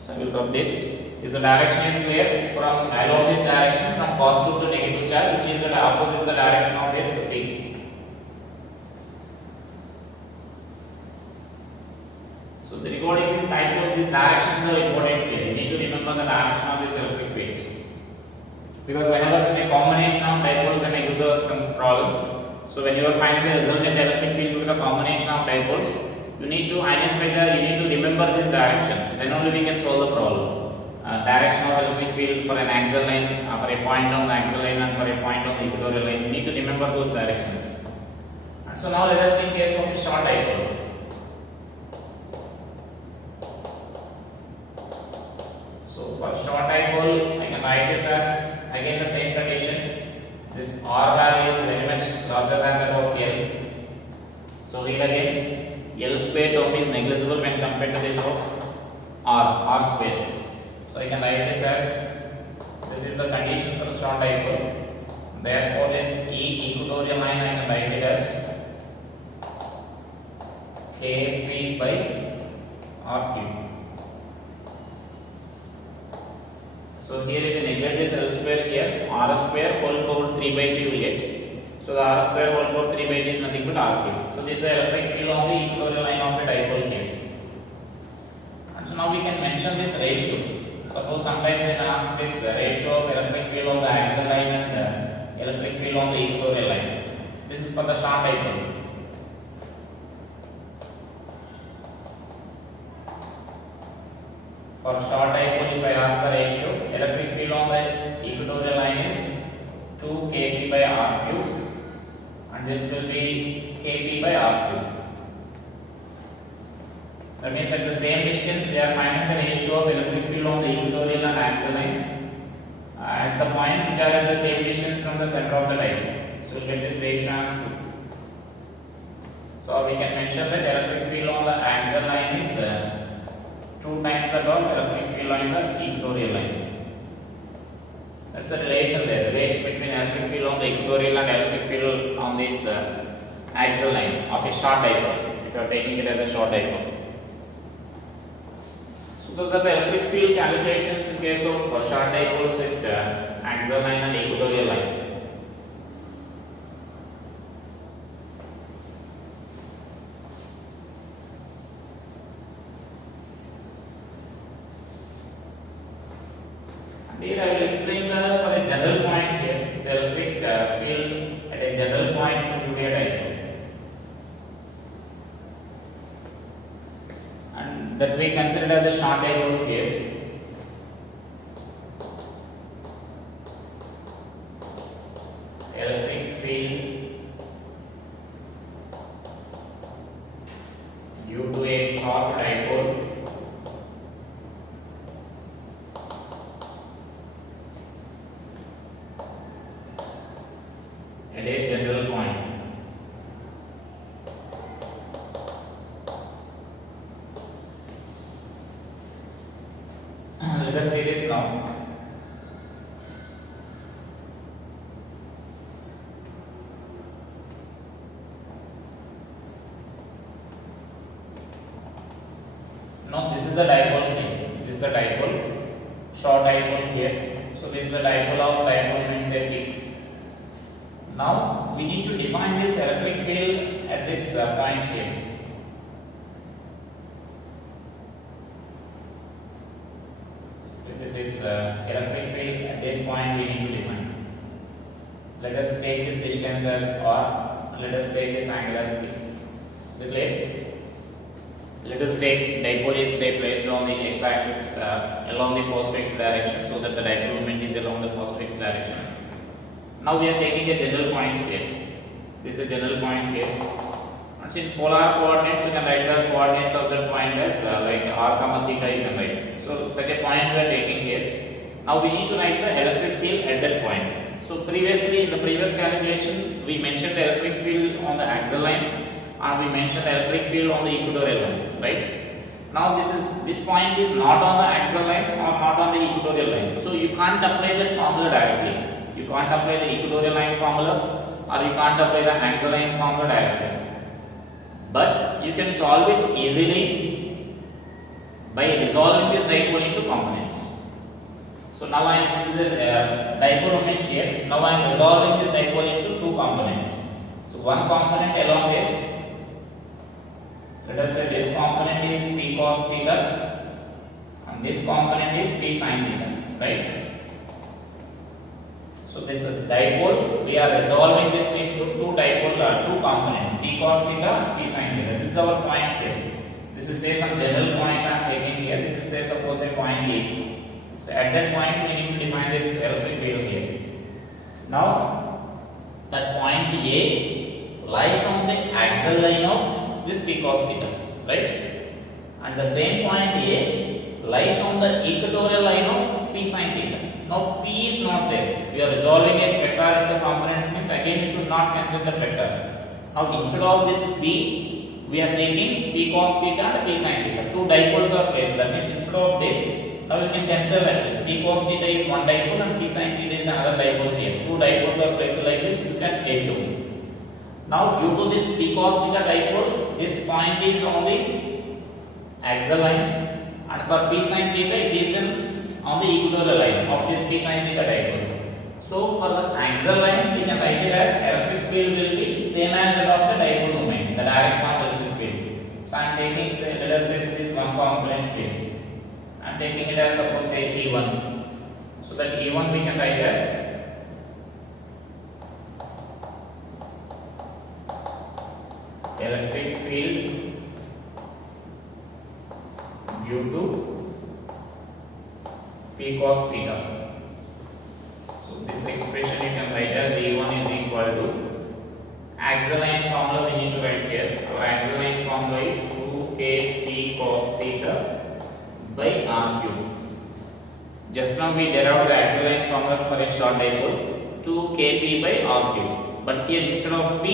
So we will drop this. Is the direction is clear from along this direction from positive to negative charge, which is the opposite to the direction of this P. So the regarding this dipoles, these directions are important here. You need to remember the direction of this electric field, because whenever such a combination of dipoles and you do some problems. So when you are finding the resultant electric field with the combination of dipoles, you need to identify the, you need to remember these directions. Then only we can solve the problem. Direction of electric field for an axial line, for a point on the axial line and for a point on the equatorial line, you need to remember those directions. And so now let us see in case of a short dipole. So for short dipole, I can write this as again the same condition. This R value is very much larger than that of L. So here again, L square term is negligible when compared to this of R square. So I can write this as, this is the condition for the short dipole. Therefore this E equatorial line I can write it as Kp by Rq. So here if you neglect this L square here, R square whole power 3 by 2 you will get. So the R square whole power 3 by 2 is nothing but Rq. So this is electric field on the equatorial line of a dipole here. And so now we can mention this ratio. Suppose sometimes it asks this ratio of electric field on the axial line and electric field on the equatorial line. This is for the short dipole. For short dipole, if I ask the ratio, electric field on the equatorial line is 2 kp by r cube, and this will be kp by r cube. That means at the same distance we are finding the ratio of electric field on the equatorial and axial line at the points which are at the same distance from the center of the dipole. So we get this ratio as 2. So we can mention that electric field on the axial line is 2 times that of electric field on the equatorial line. That's the relation there. The relation between electric field on the equatorial and electric field on this axial line of a short dipole, if you are taking it as a short dipole. So those are the electric field calculations in case of short dipoles at axial line and equatorial line. Here I will explain for a general point here, the electric field at a general point to be a dipole, and that we consider as a short dipole here. Electric field due to a short dipole at a general point. Let us see this now. Now this is the dipole here. This is the dipole, short dipole here. So this is the dipole of dipole moment say P. Now we need to define this electric field at this point here. So this is electric field at this point we need to define. Let us take this distance as r. Let us take this angle as θ. Is it clear? Let us take dipole is say placed on the x-axis along the positive x direction, so that the dipole moment is along the positive x direction. Now we are taking a general point here. This is a general point here. And in polar coordinates, you can write the coordinates of that point as like r comma theta you can write. So such a point we are taking here. Now we need to write the electric field at that point. So previously in the previous calculation we mentioned the electric field on the axial line, and we mentioned the electric field on the equatorial line, right? Now this point is not on the axial line or not on the equatorial line. So you can't apply that formula directly. You can't apply the equatorial line formula, or you can't apply the axial line formula directly. But you can solve it easily by resolving this dipole into components. So now this is a dipole moment here. Now I am resolving this dipole into 2 components. So one component along this, let us say this component is p cos theta, and this component is p sin theta, right? So this is dipole. We are resolving this into two components, p cos theta, p sin theta. This is our point here. This is say some general point I am taking here. This is say suppose a point A. So at that point we need to define this electric field here. Now that point A lies on the axial line of this p cos theta, right? And the same point A lies on the equatorial line of p sin theta. Now p is not there. We are resolving a vector into components, means again you should not cancel the vector. Now instead of this p, we are taking p cos theta and p sin theta. 2 dipoles are placed. That means instead of this, now you can cancel like this. P cos theta is one dipole and p sin theta is another dipole here. 2 dipoles are placed like this. You can assume. Now due to this p cos theta dipole, this point is on the axial line, and for p sin theta it is on the equatorial line of this p sin theta dipole. So for the axial line we can write it as electric field will be same as that of the dipole moment, the direction of electric field. So I am taking, say, let us say this is one component here. I am taking it as suppose say E1. So that E1 we can write as electric field due to P cos theta. So this expression you can write as E1 is equal to axial line formula we need to write here. Our axial line formula is 2k P cos theta by r cube. Just now we derived the axial line formula for a short dipole 2kp by r cube. But here instead of p,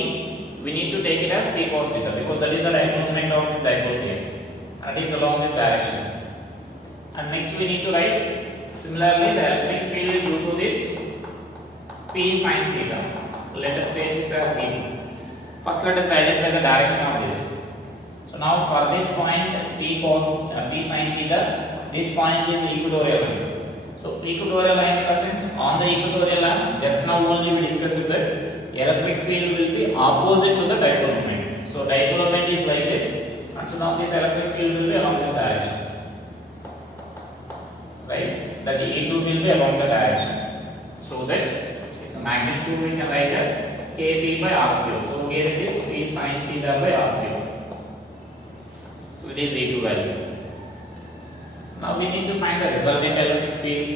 we need to take it as P cos theta because that is the dipole moment of this dipole here, and it is along this direction. And next we need to write similarly the electric field due to this P sin theta. Let us take this as E2. First let us identify the direction of this. So now for this point P sin theta, this point is equatorial line. So equatorial line in the sense on the equatorial line, just now only we discussed that electric field will be opposite to the dipole moment. So dipole moment is like this, and so now this electric field will be along this direction. Right? That E2 will be along the direction. So that its magnitude we can write as Kp by r cube. So here it is P sin theta by r cube. So it is E2 value. Now we need to find the resultant electric field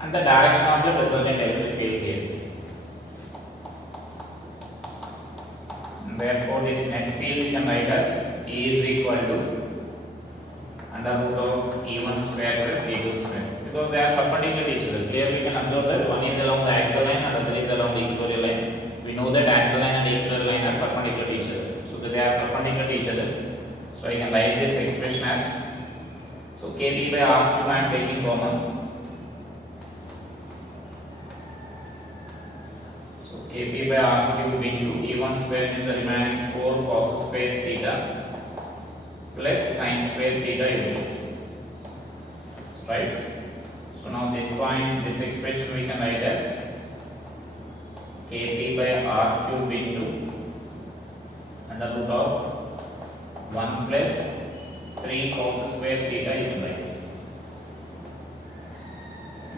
and the direction of the resultant electric field here. And therefore this net field we can write as E is equal to under root of E1 square plus E2 square, because they are perpendicular to each other. Here we can observe that one is along the axial line and other is along the equatorial line. We know that axial line and equatorial line are perpendicular to each other, so that they are perpendicular to each other. So I can write this expression as, so Kp by r cube I am taking common. So Kp by r cube into E1 square is the remaining 4 cos square theta plus sin square theta unit. Right? So now this point, this expression we can write as Kp by r cube into under root of 1 plus 3 cos square theta you can write.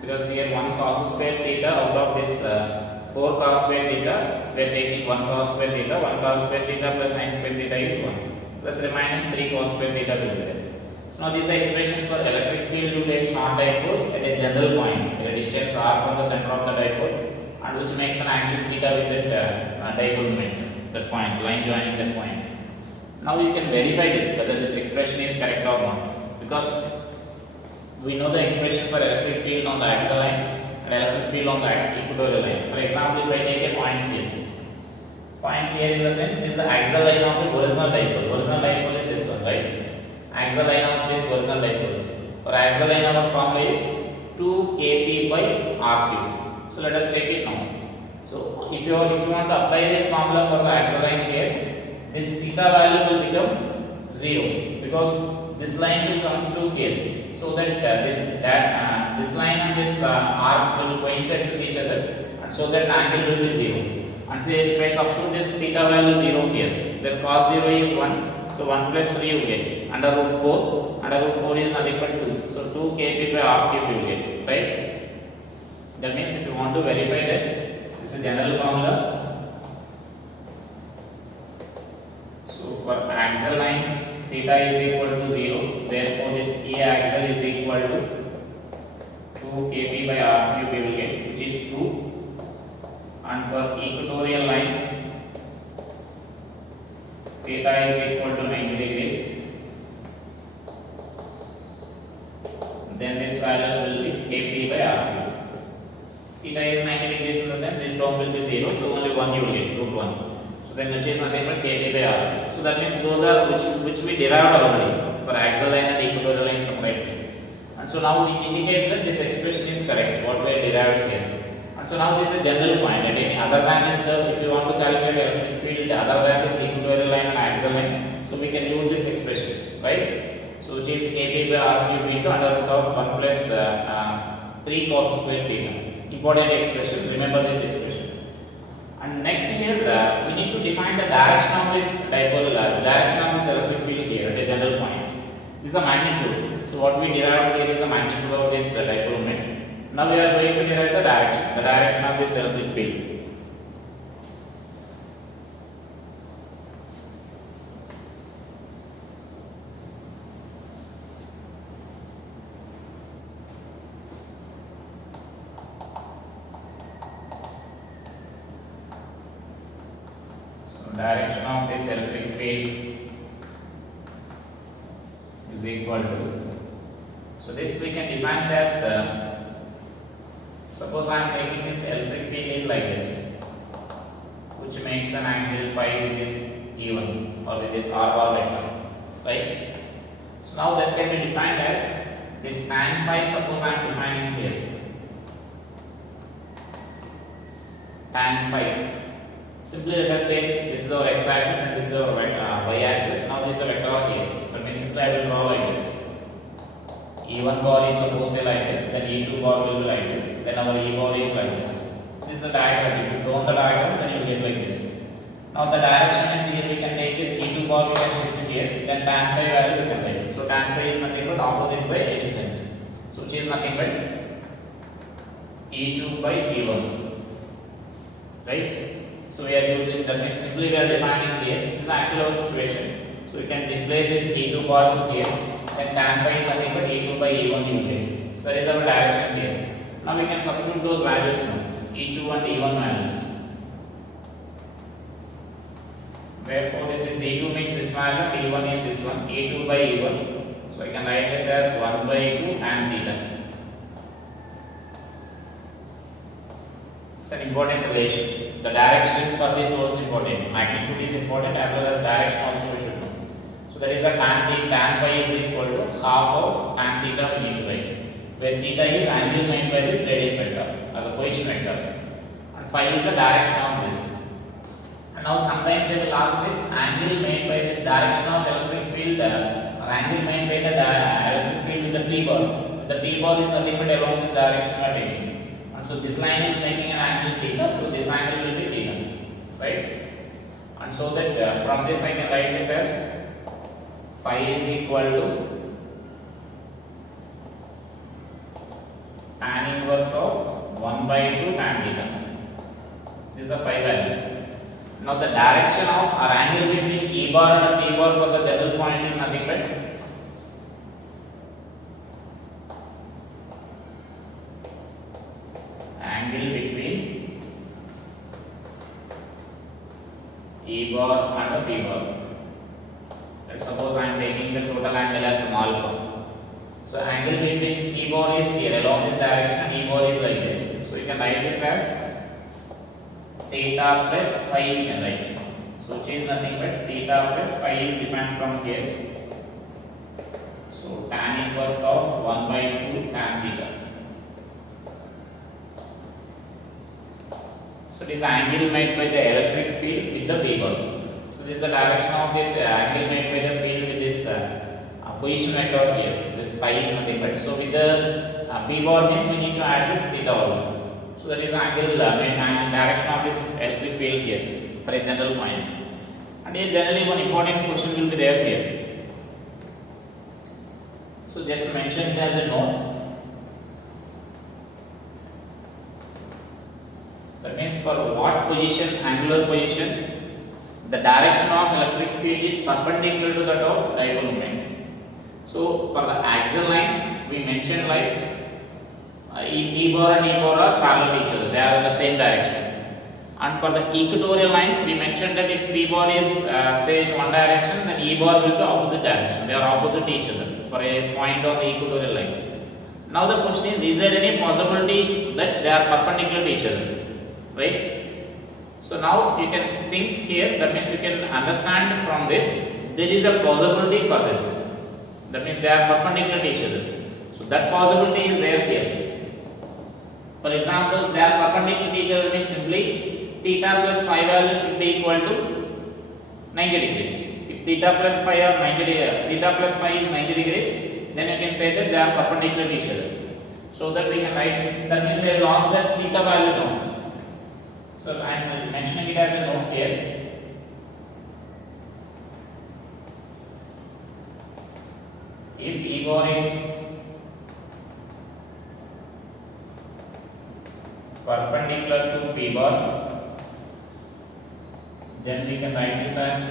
Because here 1 cos square theta out of this 4 cos square theta, we are taking 1 cos square theta, 1 cos square theta plus sin square theta is 1, plus remaining 3 cos square theta will be there. So now this expression for electric field due to a short dipole at a general point at a distance r from the center of the dipole, and which makes an angle theta with that dipole moment, that point, line joining that point. Now you can verify this whether this expression is correct or not, because we know the expression for electric field on the axial line and electric field on the equatorial line. For example, if I take a point here in the sense this is the axial line of the original dipole. Original dipole is this one, right? Axial line of this original dipole. For axial line our formula is 2kp by r cube. So let us take it now. So if you want to apply this formula for the axial line here, this theta value will become 0 because this line will comes to here, so that this line and this arc will coincide with each other, and so that angle will be 0. And say if I substitute this theta value 0 here, then cos 0 is 1, so 1 plus 3 you get under root 4. Under root 4 is not equal to 2, so 2 kp by r cube you get, right? That means if you want to verify that this is general formula. So for axial line theta is equal to 0, therefore this E axial is equal to 2 kp by r cube we will get, which is 2. And for equatorial line theta is equal to 90 degrees, then this value will be kp by r cube. Theta is 90 degrees in the sense this term will be 0, so only 1 you will get, root 1. So then which is nothing but kp by r. So that means those are which we derived already for axial line and equatorial line separately. And so now which indicates that this expression is correct, what we have derived here. And so now this is a general point, at any other than if you want to calculate electric field other than this equatorial line and axial line, so we can use this expression, right? So which is kp by r cube into under root of 1 plus 3 cos square theta. Important expression, remember this expression. And next here we need to define the direction of this dipole, direction of this electric field here at a general point. This is a magnitude. So what we derived here is the magnitude of this dipole moment. Now we are going to derive the direction of this electric field. direction of this electric field is equal to, so this we can define as suppose I am taking this electric field is like this, which makes an angle phi with this E1 or with this R bar vector, right? So now that can be defined as this tan phi, suppose I am defining here tan phi. Simply let us say this is our x axis and this is our y axis. Now this is a vector here. Let me simply I will draw like this. E1 bar is supposed to be like this, then E2 bar will be like this, then our E bar is like this. This is the diagram. If you draw the diagram, then you will get like this. Now the direction is here. We can take this E2 bar, we can shift it here. Then tan phi value we can write. So tan phi is nothing but opposite by adjacent. So which is nothing but E2 by E1, right? So we are using, that means simply we are defining here. This is actually our situation. So we can displace this E2 bar here. Then tan phi is nothing but E2 by E1 you get. So that is our direction here. Now we can substitute those values now. E2 and E1 values. Therefore this is E2 means this value, E1 is this one, E2 by E1. So I can write this as 1 by 2 tan theta. It's an important relation. The direction for this was important. Magnitude is important as well as direction also we should know. So that is a tan phi is equal to half of tan theta we need to write. Where theta is angle made by this radius vector or the position vector. And phi is the direction of this. And now sometimes they will ask this angle made by this direction of electric field or angle made by the electric field with the P bar. The P bar is nothing but along this direction we are taking. And so this line is making an angle theta, so this angle will be theta, right? And so that from this I can write this as phi is equal to tan inverse of 1 by 2 tan theta. This is a phi value. Now the direction of our angle between E bar and P bar for the general point is nothing but angle between E bar and the P bar. Let's suppose I am taking the total angle as alpha. So angle between E bar is here along this direction, E bar is like this. So you can write this as theta plus phi we can write. So which is nothing but theta plus phi is defined from here. So tan inverse of 1 by 2 tan theta. So this angle made by the electric field with the P bar. So this is the direction of this angle made by the field with this position vector here. This phi is nothing but. So with the P bar means we need to add this theta also. So that is angle direction of this electric field here for a general point. And here generally one important question will be there here. So just mention it as a note. That means for what position, angular position, the direction of electric field is perpendicular to that of dipole moment. So for the axial line, we mentioned like P bar and E bar are parallel to each other; they are in the same direction. And for the equatorial line, we mentioned that if P bar is say in one direction, then E bar will be opposite direction. They are opposite to each other for a point on the equatorial line. Now the question is there any possibility that they are perpendicular to each other? Right? So now you can think here, that means you can understand from this, there is a possibility for this. That means they are perpendicular to each other. So that possibility is there here. For example, they are perpendicular to each other means simply theta plus phi value should be equal to 90 degrees. If theta plus phi or theta plus phi is 90 degrees, then you can say that they are perpendicular to each other. So that we can write, that means they lost that theta value now. So I am mentioning it as a note here. If E bar is perpendicular to P bar, then we can write this as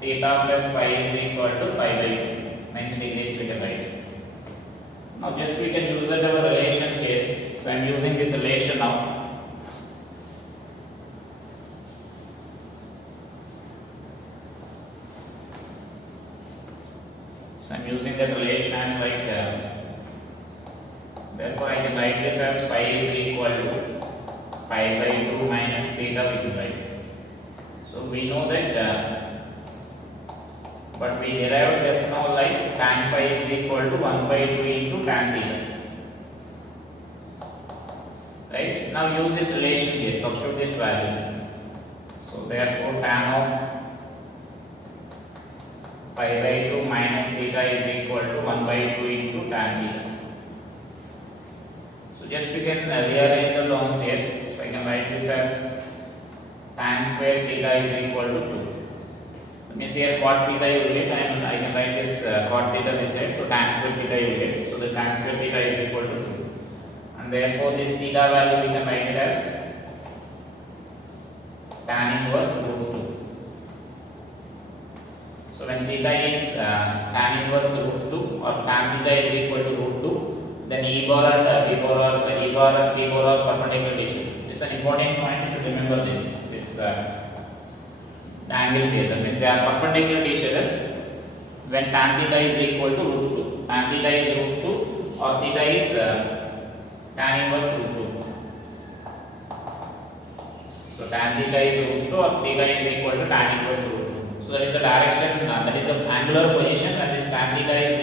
theta plus phi is equal to pi by 90 degrees we can write. Now just we can use that our relation here. So I am using this relation now. So I am using that relation as like therefore I can write this as phi is equal to pi by 2 minus theta we can write. So we know that but we derived just now like tan phi is equal to 1 by 2 into tan theta. Right? Now use this relation here, substitute this value. So therefore tan of pi by 2 minus theta is equal to 1 by 2 into tan theta. So just you can rearrange the terms here. So I can write this as tan square theta is equal to 2. That means here cot theta you will get, and I can write this cot theta this side. So tan square theta you will get. So the tan square theta is equal to 2. And therefore this theta value we can write it as tan inverse root 2. So when theta is tan inverse root 2 or tan theta is equal to root 2, then E bar and P bar are perpendicular to each other. This is an important point, you should remember this the angle here. That means they are perpendicular to each other when tan theta is equal to root 2. Tan theta is root 2 or theta is tan inverse root 2. So tan theta is root 2 or theta is equal to tan inverse root 2. So that is the direction, that is the angular position, and this tan theta is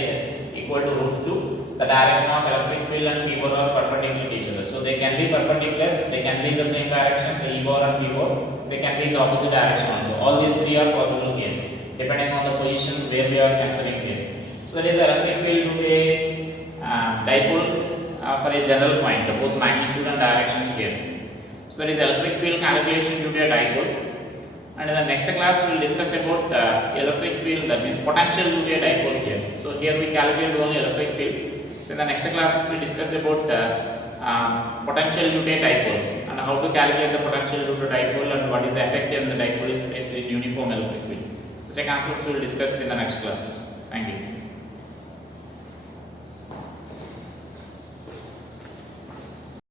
equal to root 2. The direction of electric field and P bar are perpendicular to each other. So they can be perpendicular, they can be in the same direction, the E bar and P bar, they can be in the opposite direction also. All these three are possible here, depending on the position where we are considering here. So that is the electric field to a dipole for a general point, both magnitude and direction here. So that is the electric field calculation due to a dipole. And in the next class we will discuss about electric field, that means potential due to a dipole here. So here we calculate only electric field. So in the next classes we discuss about potential due to a dipole and how to calculate the potential due to dipole and what is the effect when the dipole is placed in uniform electric field. Such a concepts we will discuss in the next class. Thank you.